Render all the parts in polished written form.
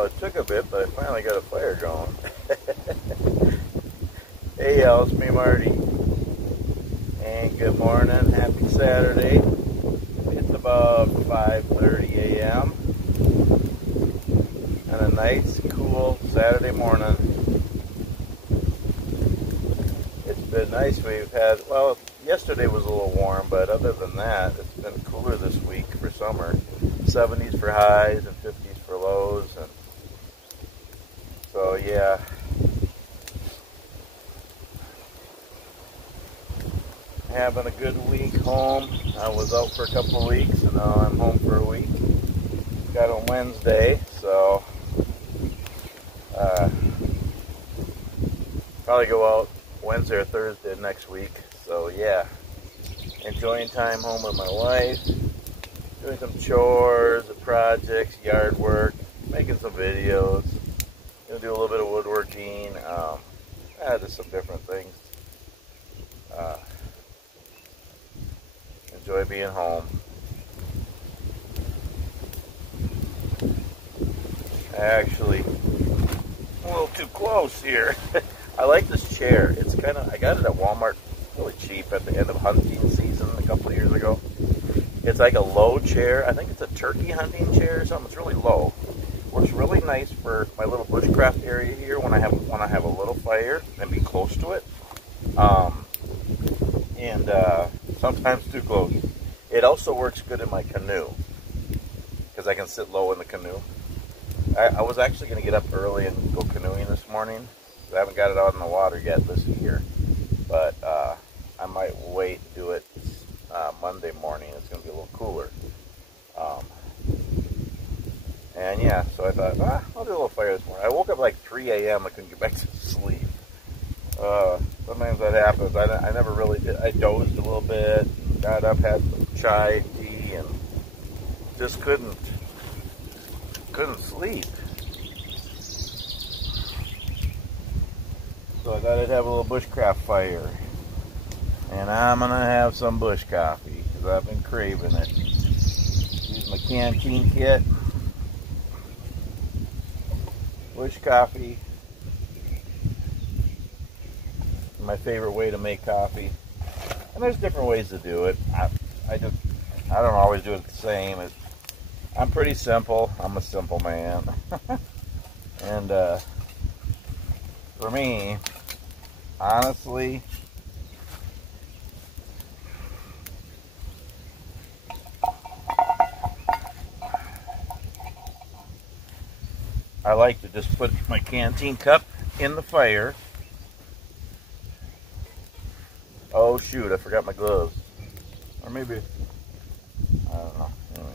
Well, it took a bit, but I finally got a fire going. Hey y'all, it's me, Marty. And good morning, happy Saturday. It's about 5:30 a.m. on a nice, cool Saturday morning. It's been nice. We've had, well, yesterday was a little warm, but other than that, it's been cooler this week for summer. 70s for highs and 50s for lows, and so yeah. Having a good week home. I was out for a couple of weeks, and now I'm home for a week. Got on Wednesday, so probably go out Wednesday or Thursday next week. So yeah, enjoying time home with my wife, doing some chores, projects, yard work, making some videos. Gonna do a little bit of woodworking. Just some different things. Enjoy being home. Actually, a little too close here. I like this chair. It's kind of, I got it at Walmart really cheap at the end of hunting season a couple of years ago. It's like a low chair. I think it's a turkey hunting chair or something. It's really low. Works really nice for my little bushcraft area here when I have a little fire and be close to it. Sometimes too close. It also works good in my canoe because I can sit low in the canoe. I was actually going to get up early and go canoeing this morning. I haven't got it out in the water yet this year, but I might wait and do it Monday morning. It's going to be a little cooler. And yeah, so I thought, I'll do a little fire this morning. I woke up like 3 a.m. I couldn't get back to sleep. Sometimes that happens. I never really did. I dozed a little bit, got up, had some chai tea, and just couldn't sleep. So I thought I'd have a little bushcraft fire. And I'm going to have some bush coffee because I've been craving it. Use my canteen kit. Bush coffee. My favorite way to make coffee, and there's different ways to do it. I don't always do it the same. I'm pretty simple. I'm a simple man. And for me, honestly, I like to just put my canteen cup in the fire. Oh shoot, I forgot my gloves. Or maybe, I don't know. Anyway,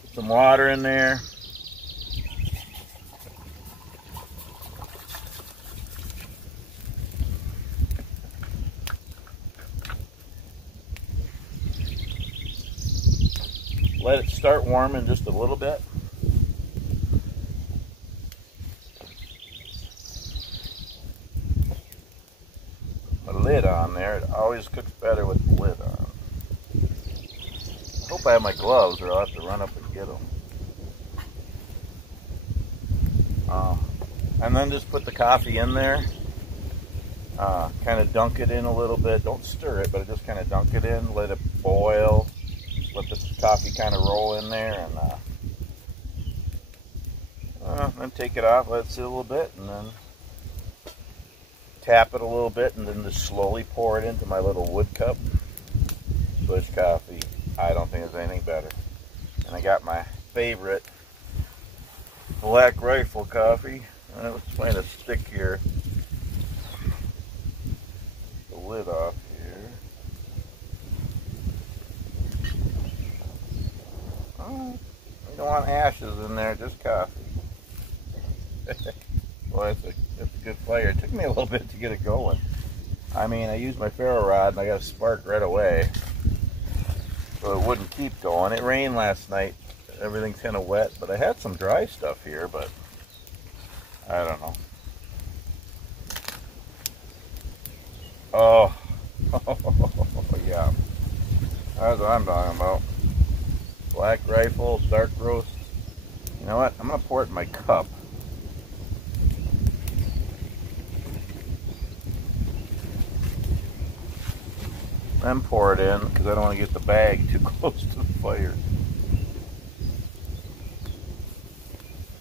put some water in there. Let it start warming just a little bit. Lid on there. It always cooks better with the lid on. I hope I have my gloves or I'll have to run up and get them. And then just put the coffee in there. Kind of dunk it in a little bit. Don't stir it, but just kind of dunk it in. Let it boil. Let the coffee kind of roll in there, and then take it off. Let it sit a little bit, and then tap it a little bit, and then just slowly pour it into my little wood cup. Bush coffee. I don't think there's anything better. And I got my favorite Black Rifle coffee. Let's find a stick here. The lid off here. Oh, you don't want ashes in there, just coffee. Well, that's a good fire. It took me a little bit to get it going. I mean, I used my ferro rod and I got a spark right away, so it wouldn't keep going. It rained last night. Everything's kind of wet, but I had some dry stuff here, but I don't know. Oh, yeah. That's what I'm talking about. Black Rifle, dark roast. You know what? I'm going to pour it in my cup. Then pour it in because I don't want to get the bag too close to the fire.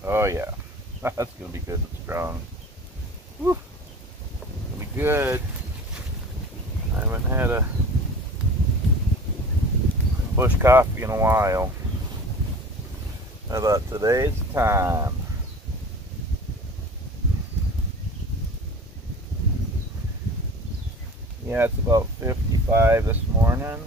Oh yeah, that's gonna be good and strong. Whew. Gonna be good. I haven't had a bush coffee in a while. I thought today's the time. Yeah, it's about 55 this morning.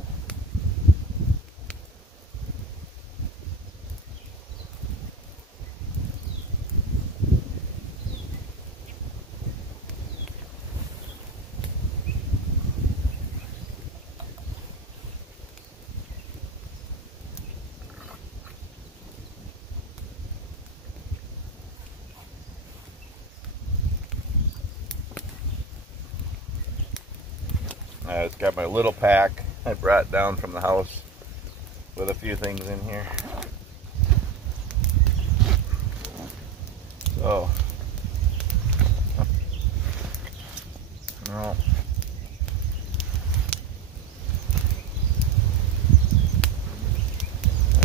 It's got my little pack I brought down from the house with a few things in here. So, no.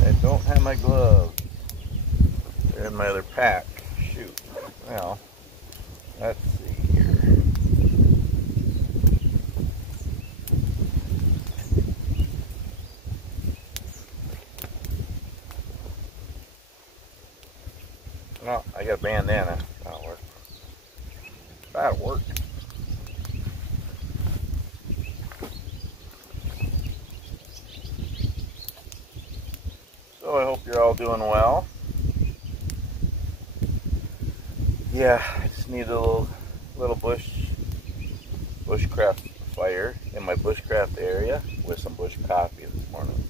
I don't have my gloves. They're in my other pack. Shoot. Well, let's see here. Well, I got a bandana. That'll work. That'll work. So I hope you're all doing well. Yeah, I just need a little bushcraft fire in my bushcraft area with some bush coffee this morning.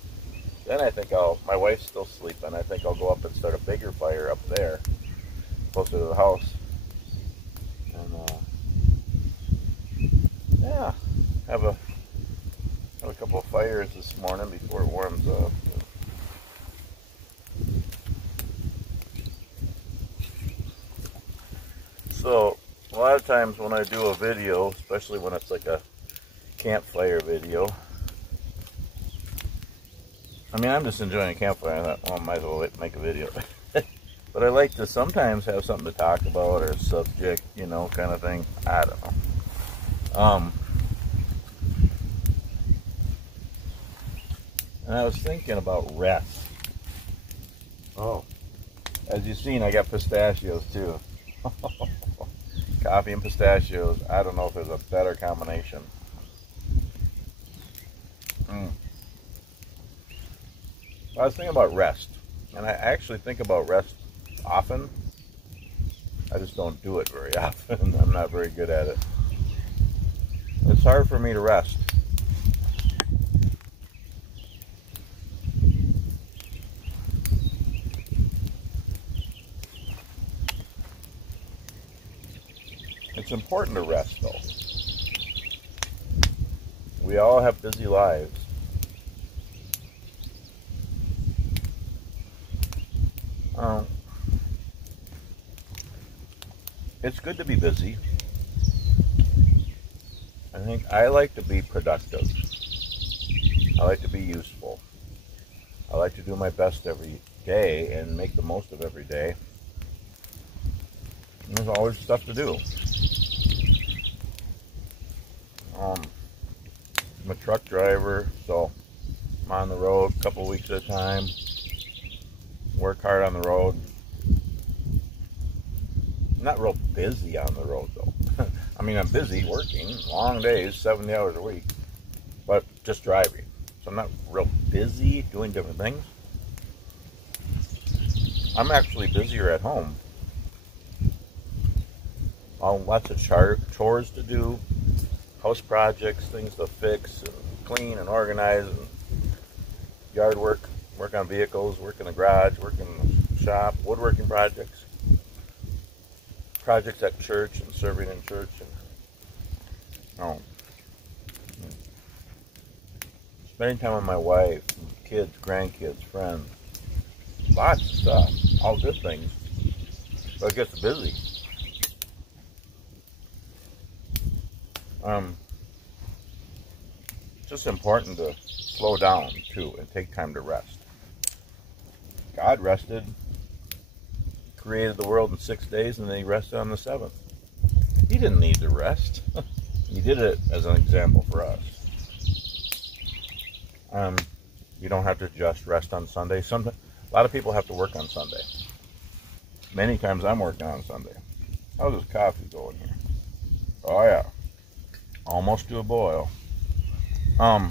Then I think my wife's still sleeping. I think I'll go up and start a bigger fire up there, closer to the house. And yeah, have a couple of fires this morning before it warms up. So a lot of times when I do a video, especially when it's like a campfire video, I mean, I'm just enjoying a campfire. I thought, well, I might as well make a video. But I like to sometimes have something to talk about or a subject, you know, kind of thing. I don't know. And I was thinking about rest. Oh, as you've seen, I got pistachios too. Coffee and pistachios. I don't know if there's a better combination. I was thinking about rest, and I actually think about rest often. I just don't do it very often. I'm not very good at it. It's hard for me to rest. It's important to rest, though. We all have busy lives. It's good to be busy. I think I like to be productive. I like to be useful. I like to do my best every day and make the most of every day. And there's always stuff to do. I'm a truck driver, so I'm on the road a couple weeks at a time. Work hard on the road. I'm not real busy on the road, though. I mean, I'm busy working, long days, 70 hours a week, but just driving. So I'm not real busy doing different things. I'm actually busier at home. Lots of chores to do, house projects, things to fix, and clean and organize, and yard work, work on vehicles, work in the garage, work in the shop, woodworking projects. Projects at church and serving in church, and spending time with my wife, kids, grandkids, friends, lots of stuff, all good things, but it gets busy. just important to slow down too and take time to rest. God rested, created the world in 6 days, and then he rested on the seventh. He didn't need to rest. He did it as an example for us. You don't have to just rest on Sunday. A lot of people have to work on Sunday. Many times I'm working on Sunday. How's this coffee going here? Oh yeah, almost to a boil. So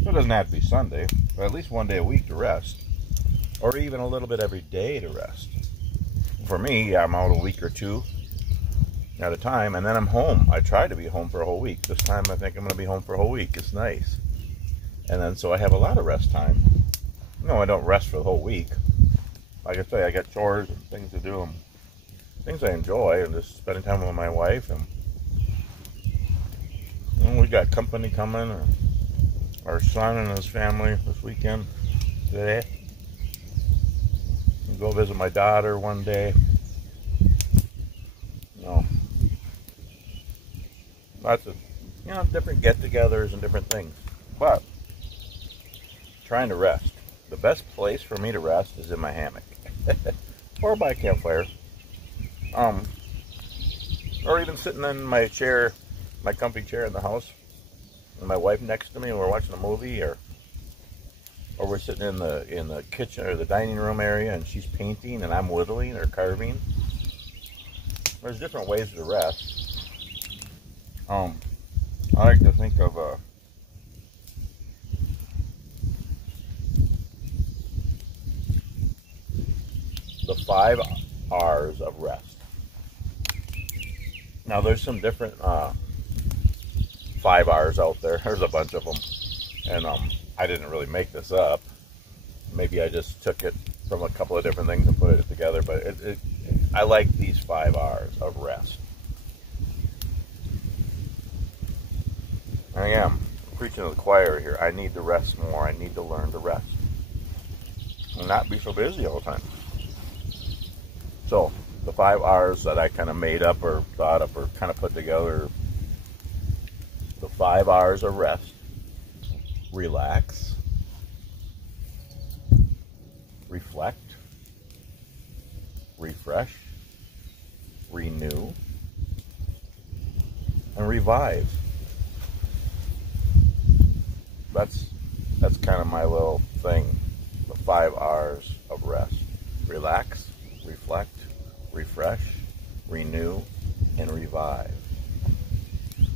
it doesn't have to be Sunday, but at least one day a week to rest, or even a little bit every day to rest. For me, I'm out a week or two at a time, and then I'm home. I try to be home for a whole week. This time I think I'm going to be home for a whole week. It's nice. And then so I have a lot of rest time. No, I don't rest for the whole week. Like I say, I got chores and things to do, and things I enjoy, and just spending time with my wife. And we got company coming, our son and his family this weekend today. We'll go visit my daughter one day. Lots of different get-togethers and different things. But trying to rest. The best place for me to rest is in my hammock or by a campfire, or even sitting in my chair, my comfy chair in the house, and my wife next to me, and we're watching a movie, or we're sitting in the kitchen or the dining room area, and she's painting and I'm whittling or carving. There's different ways to rest. I like to think of the 5 R's of rest. Now there's some different 5 R's out there. There's a bunch of them, and I didn't really make this up. Maybe I just took it from a couple of different things and put it together, but I like these 5 R's of rest. I am preaching to the choir here. I need to rest more. I need to learn to rest and not be so busy all the time. So the 5 R's that I kind of made up or thought up or kind of put together, the 5 R's of rest: relax, reflect, refresh, renew, and revive. That's kind of my little thing. The 5 R's of rest: relax, reflect, refresh, renew, and revive.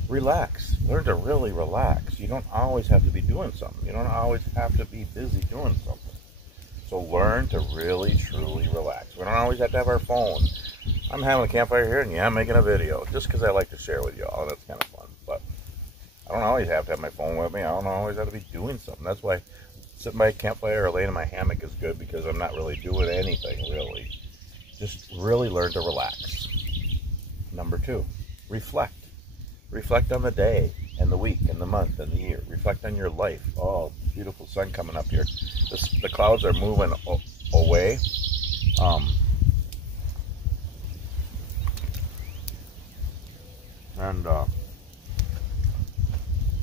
Relax. Learn to really relax. You don't always have to be doing something. You don't always have to be busy doing something. So learn to really, truly relax. We don't always have to have our phone. I'm having a campfire here, and I'm making a video just because I like to share with y'all. That's kind of fun. But I don't always have to have my phone with me. I don't always have to be doing something. That's why sitting by a campfire or laying in my hammock is good, because I'm not really doing anything, really. Just really learn to relax. Number 2, reflect. Reflect on the day and the week and the month and the year. Reflect on your life. Oh, beautiful sun coming up here. The clouds are moving away.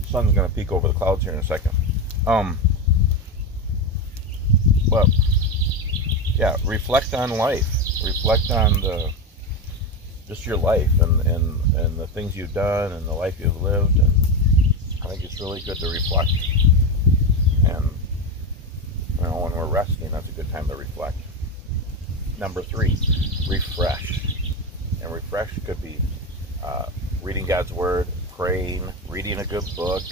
Sun's going to peek over the clouds here in a second. But yeah, reflect on life. Reflect on just your life and the things you've done and the life you've lived. And I think it's really good to reflect. And when we're resting, that's a good time to reflect. Number 3, refresh. And refresh could be reading God's Word, praying, reading a good book,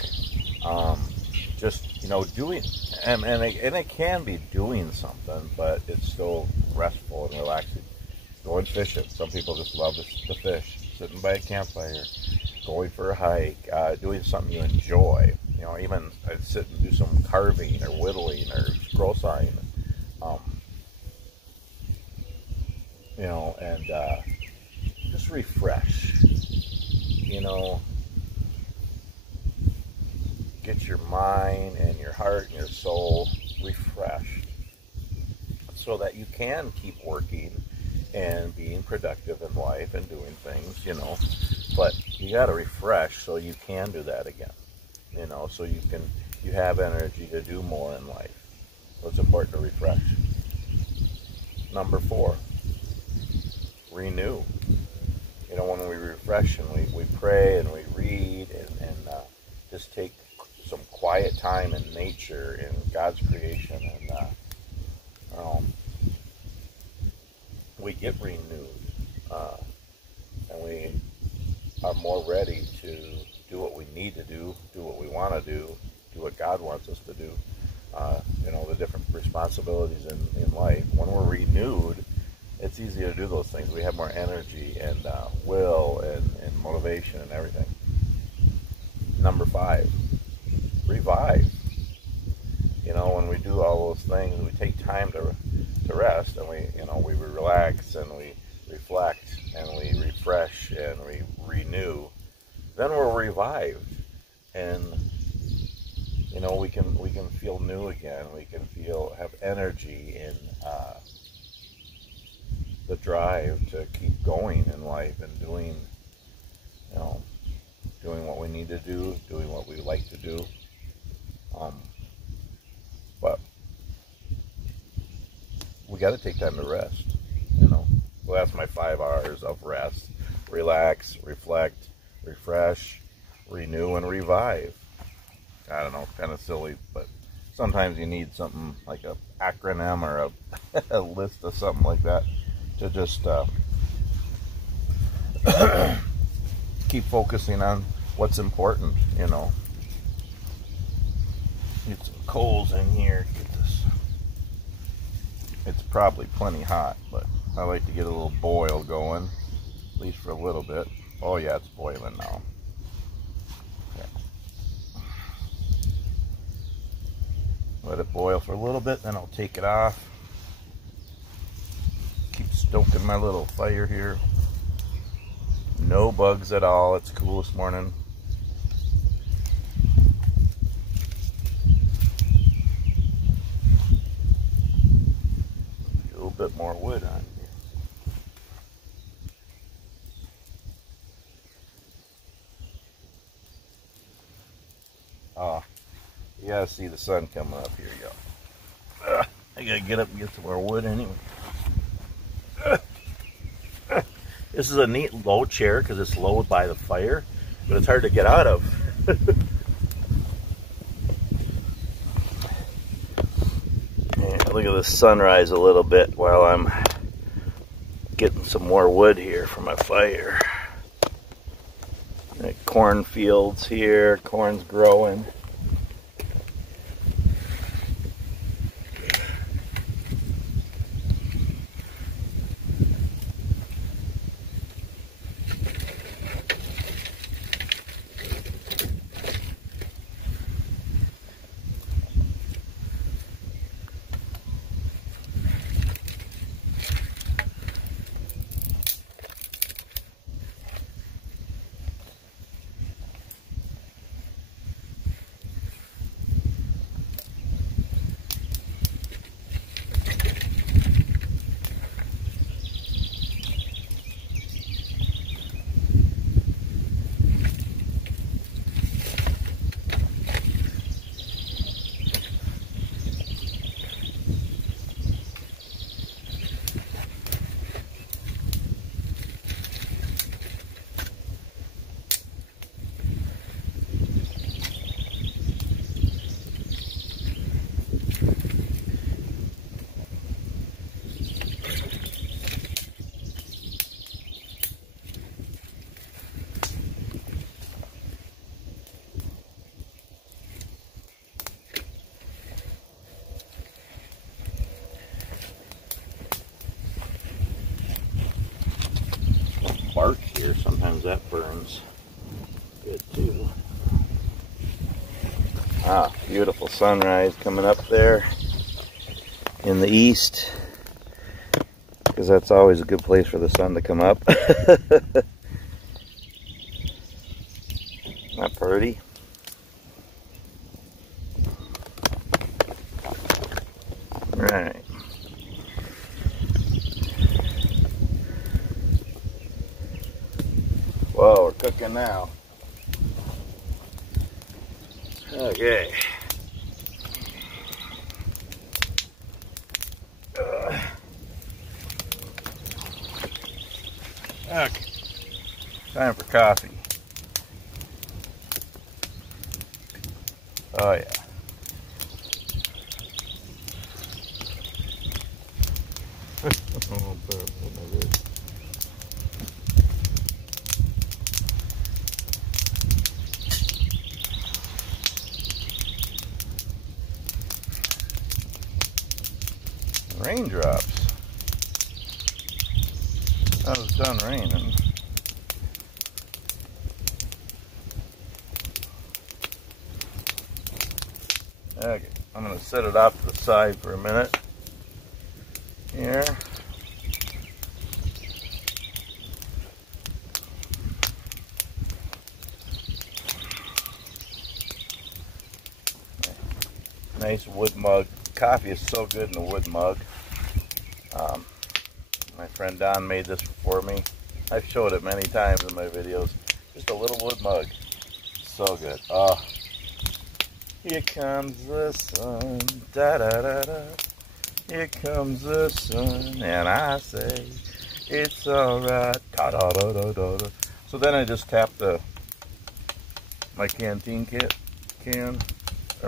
just doing, and it can be doing something, but it's still restful and relaxing. Going fishing. Some people just love to fish. Sitting by a campfire, going for a hike, doing something you enjoy. Even sit and do some carving or whittling or scroll sawing. And just refresh. Get your mind and your heart and your soul refreshed so that you can keep working and being productive in life and doing things, but you got to refresh so you can do that again. you know, so you have energy to do more in life. So it's important to refresh. Number 4, renew. You know, when we refresh and we pray and we read and just take some quiet time in nature, in God's creation, and we get renewed, and we are more ready to do what we need to do what we want to do what God wants us to do. You know, the different responsibilities in life. When we're renewed, it's easy to do those things. We have more energy and will and motivation and everything. Number 5, revive. You know, when we do all those things, we take time to rest, and we relax and we reflect and we refresh and we renew. Then we're revived, and you know, we can feel new again. We can have energy and the drive to keep going in life and doing what we need to do, doing what we like to do. But we got to take time to rest. You know, well, that's my 5 hours of rest: relax, reflect, refresh, renew, and revive. I don't know, kind of silly, but sometimes you need something like an acronym or a list of something like that to just keep focusing on what's important, you know. Get some coals in here. Get this. It's probably plenty hot, but I like to get a little boil going, at least for a little bit. Oh yeah, it's boiling now. Let it boil for a little bit, then I'll take it off. Keep stoking my little fire here. No bugs at all. It's cool this morning. A little bit more wood on here. Oh, you gotta see the sun coming up here, y'all. I gotta get up and get some more wood anyway. This is a neat low chair because it's low by the fire, but it's hard to get out of. Yeah, look at the sunrise a little bit while I'm getting some more wood here for my fire. Cornfields here, corn's growing. Bark here, sometimes that burns good too. Ah, beautiful sunrise coming up there in the east, because that's always a good place for the sun to come up. Not pretty. All right. Whoa, we're cooking now. Okay. Okay. Time for coffee. Oh yeah. Raindrops. Now it's done raining. Okay, I'm going to set it off to the side for a minute. Here. Nice wood mug. Coffee is so good in a wood mug. My friend Don made this for me. I've showed it many times in my videos. Just a little wood mug. So good. Oh, here comes the sun. Da da da da. Here comes the sun, and I say it's alright. Da da da da da da. So then I just tap my canteen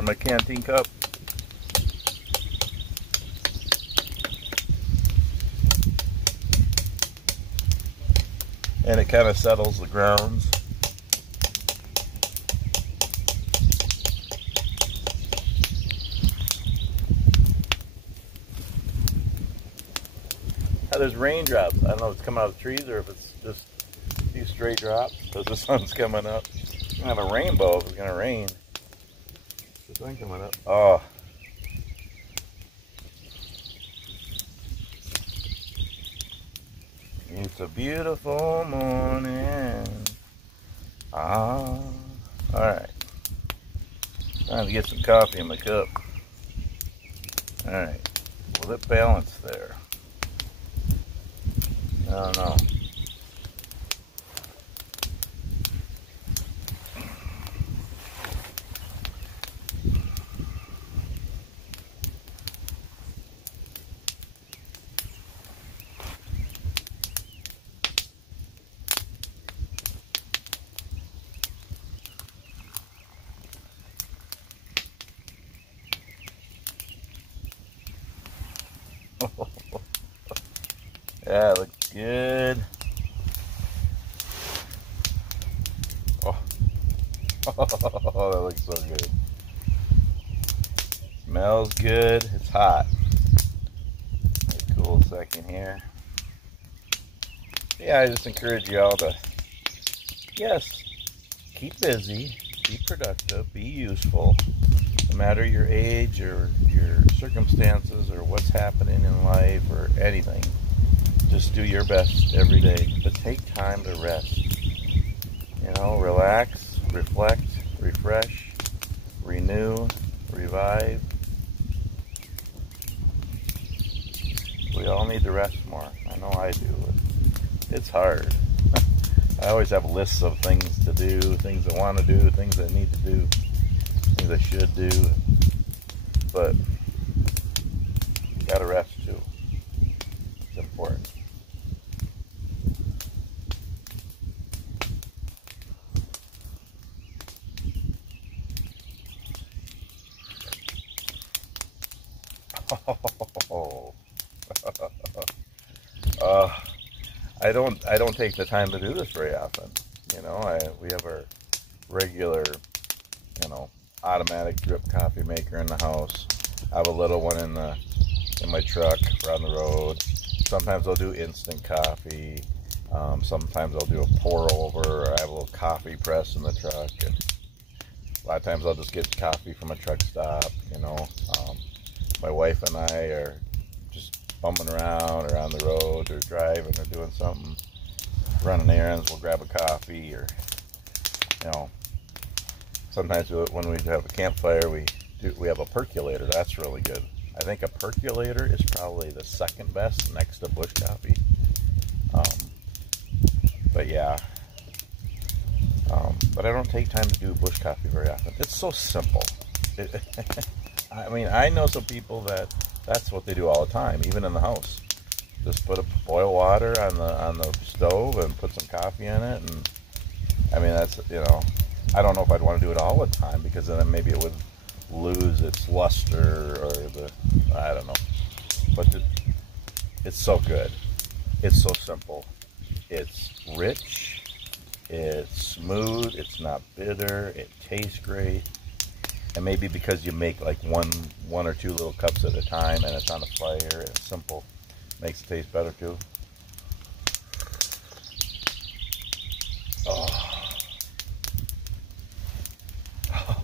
my canteen cup. And it kind of settles the grounds. Now there's raindrops. I don't know if it's coming out of the trees or if it's just a few stray drops because the sun's coming up. It's gonna have a rainbow if it's gonna rain. The sun coming up. Oh. It's a beautiful morning. Ah, all right. Time to get some coffee in my cup. All right. Will it balance there? I don't know. Yeah, it looks good. Oh. Oh, that looks so good. Smells good. It's hot. A cool second here. Yeah, I just encourage you all to, yes, keep busy, be productive, be useful, no matter your age or your circumstances or what's happening in life or anything. Just do your best every day, but take time to rest. You know, relax, reflect, refresh, renew, revive. We all need to rest more. I know I do. It's hard. I always have lists of things to do, things I want to do, things I need to do, things I should do. But you gotta rest too. It's important. I don't take the time to do this very often. You know, we have our regular, you know, automatic drip coffee maker in the house. I have a little one in my truck around the road. Sometimes I'll do instant coffee. Sometimes I'll do a pour over, or I have a little coffee press in the truck. And a lot of times I'll just get coffee from a truck stop. You know, my wife and I are just bumming around or on the road or driving or doing something, running errands. We'll grab a coffee, or you know, sometimes when we have a campfire, we have a percolator. That's really good. I think a percolator is probably the second best next to bush coffee. But yeah, but I don't take time to do bush coffee very often. It's so simple. I mean, I know some people that's what they do all the time, even in the house. Just boil water on the stove and put some coffee in it, and I mean, that's, you know, I don't know if I'd want to do it all the time, because then maybe it would lose its luster, or I don't know. But it's so good. It's so simple. It's rich. It's smooth. It's not bitter. It tastes great. And maybe because you make like one or two little cups at a time, and it's on a fire, and it's simple, makes it taste better too. Oh,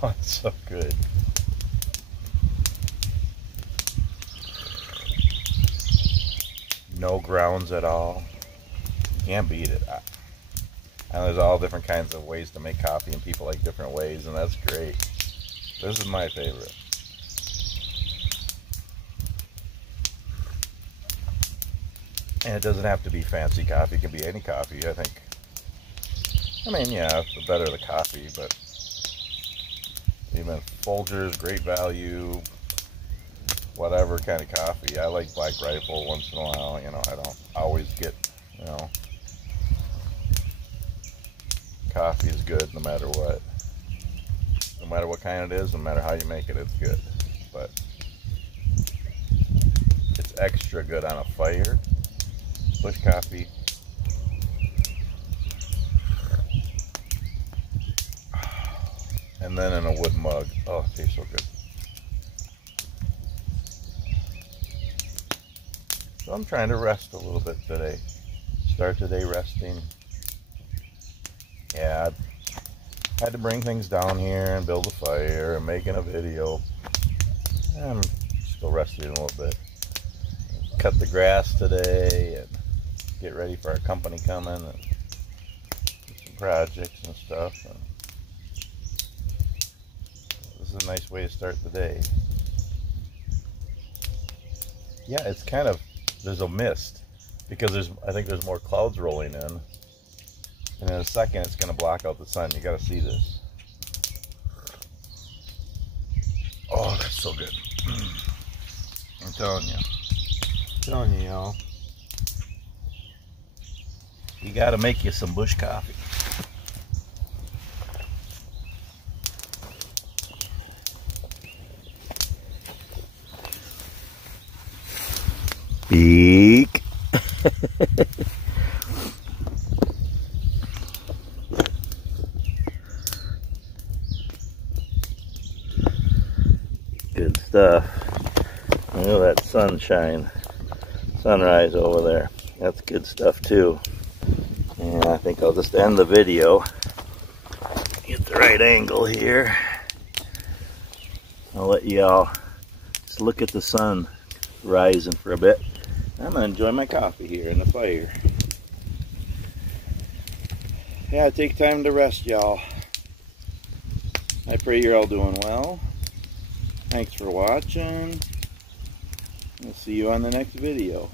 oh, it's so good. No grounds at all. You can't beat it. And there's all different kinds of ways to make coffee, and people like different ways, and that's great. This is my favorite. And it doesn't have to be fancy coffee. It can be any coffee, I think. I mean, yeah, the better the coffee, but even Folgers, great value, whatever kind of coffee. I like Black Rifle once in a while, you know. I don't always get, you know. Coffee is good no matter what. No matter what kind it is, no matter how you make it, it's good. But it's extra good on a fire. Bush coffee. And then in a wood mug. Oh, it tastes so good. So I'm trying to rest a little bit today. Start the day resting. Yeah, I had to bring things down here and build a fire and making a video. I'm still resting a little bit. Cut the grass today and get ready for our company coming and some projects and stuff. And this is a nice way to start the day. Yeah, it's kind of, there's a mist because I think there's more clouds rolling in. And in a second, it's going to block out the sun. You got to see this. Oh, that's so good. I'm telling you, y'all. You got to make you some bush coffee. Beak. Good stuff. Look at that sunrise over there. That's good stuff too. And I think I'll just end the video. Get the right angle here. I'll let y'all just look at the sun rising for a bit. I'm gonna enjoy my coffee here in the fire. Yeah, take time to rest, y'all. I pray you're all doing well. Thanks for watching. I'll see you on the next video.